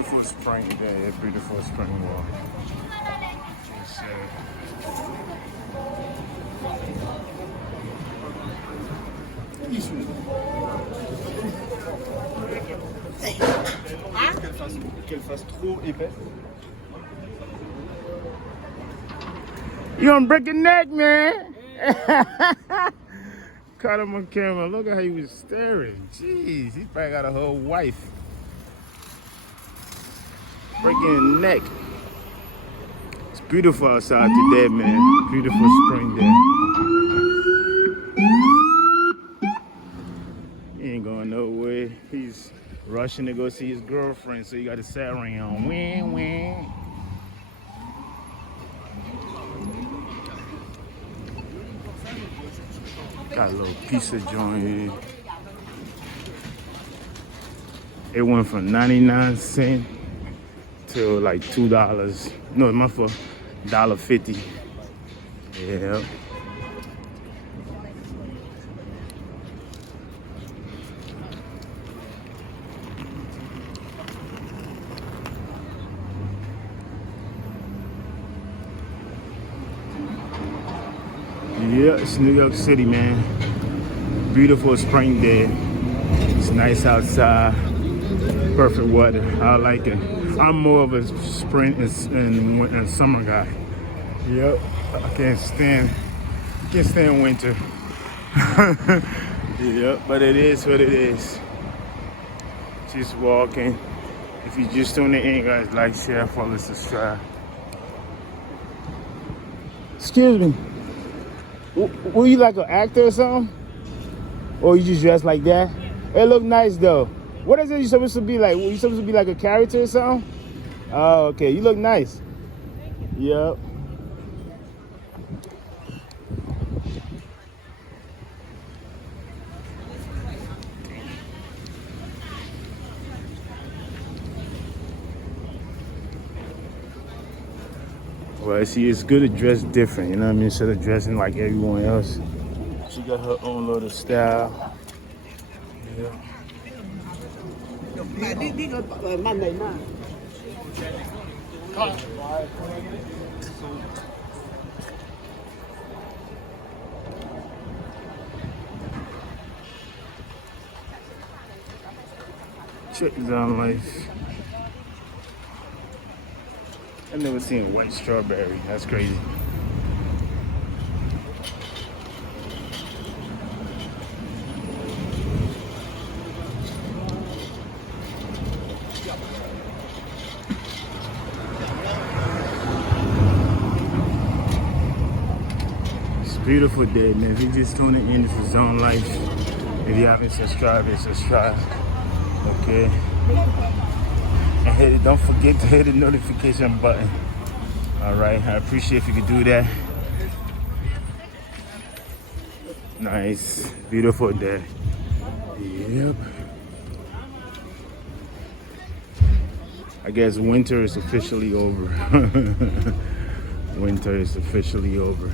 Beautiful spring day, beautiful spring walk. Yes, sir. Qu'elle fasse trop épais. You gonna break your neck, man. Caught him on camera. Look at how he was staring. Jeez, he probably got a whole wife. Breaking your neck. It's beautiful outside today, man. Beautiful spring day. He ain't going nowhere. He's rushing to go see his girlfriend, so he got his siren on. Wing, wing. Got a little pizza joint here. It went from 99 cents to like $2. No, it's my for $1.50. Yeah. Yeah, it's New York City, man. Beautiful spring day. It's nice outside. Perfect weather. I like it. I'm more of a spring and summer guy. Yep. I can't stand winter. Yep, but it is what it is. Just walking. If you just tuning in, guys, like, share, follow, subscribe. Excuse me. Were you like an actor or something? Or you just dressed like that? It look nice though. What is it you supposed to be like? You supposed to be like a character or something? Oh, okay. You look nice. Yep. Well, see, it's good to dress different, you know what I mean? Instead of dressing like everyone else. She got her own little style. Yeah. Check down life. I've never seen white strawberry. That's crazy. It's a beautiful day, man. If you just tuning in, this is Zone Life. If you haven't subscribed, subscribe. Okay. And don't forget to hit the notification button. All right, I appreciate if you could do that. Nice, beautiful day. Yep. I guess winter is officially over. Winter is officially over.